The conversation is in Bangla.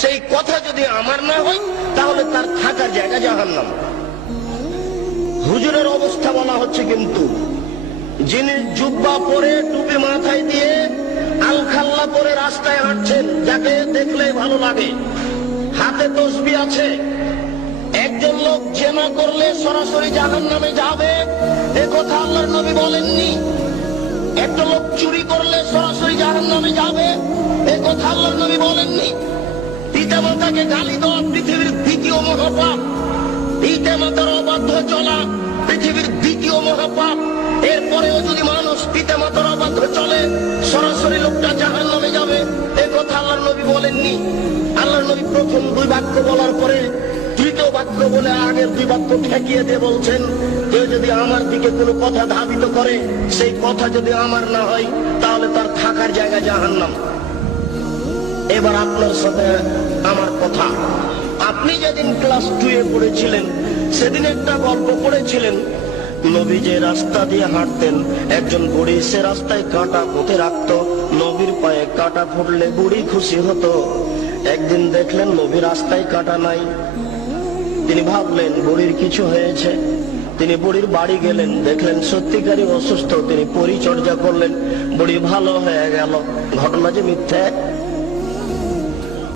সেই কথা যদি আমার না হয় তাহলে তার থাকার জায়গা জাহান্নাম। হুজুরের অবস্থা বলা হচ্ছে, কিন্তু যিনি জুব্বা পরে টুপি মাথায় দিয়ে আলখাল্লা পরে রাস্তায় হাঁটছেন, যাকে দেখলে ভালো লাগে, হাতে তসবিহ আছে, একজন লোক জেনা করলে সরাসরি জাহান্নামে যাবে এ কথা আল্লাহর নবী বলেননি। একটা লোক চুরি করলে সরাসরি জাহান্নামে যাবে এ কথা আল্লাহর নবী বলেননি। পিতামাতাকে গালি দেওয়া পৃথিবীর দ্বিতীয় মহাপাপ, পিতামাতার অবাধ্য চলা পৃথিবীর দ্বিতীয় মহাপাপ। এরপরেও যদি মানুষ পিতামাতার অবাধ্য চলে সরাসরি লোকটা জাহান্নামে যাবে এ কথা আল্লাহর নবী বলেননি। আল্লাহর নবী প্রথম দুই বাক্য বলার পরে তৃতীয় বাক্য বলে আগের দুই বাক্য ঠেকিয়ে দিয়ে বলছেন, কেউ যদি আমার দিকে কোনো কথা ধাবিত করে সেই কথা যদি আমার না হয় তাহলে তার থাকার জায়গা জাহান্নাম। এবার আপনার সাথে আমার কথা, আপনি যেদিন ক্লাস 2 এ পড়েছিলেন সেদিন একটা গল্প পড়েছিলেন। নবী যে রাস্তা দিয়ে হাঁটতেন, একজন বুড়ি সে রাস্তায় কাঁটা পুঁতে রাখত, নবীর পায়ে কাঁটা ফুটলে বুড়ি খুশি হতো। একদিন দেখলেন নবী রাস্তায় কাঁটা নাই, তিনি ভাবলেন বুড়ির কিছু হয়েছে। তিনি বুড়ির বাড়ি গেলেন, দেখলেন সত্যিকারই অসুস্থ, তিনি পরিচর্যা করলেন, বুড়ি ভালো হয়ে গেল। ঘটনা যে মিথ্যে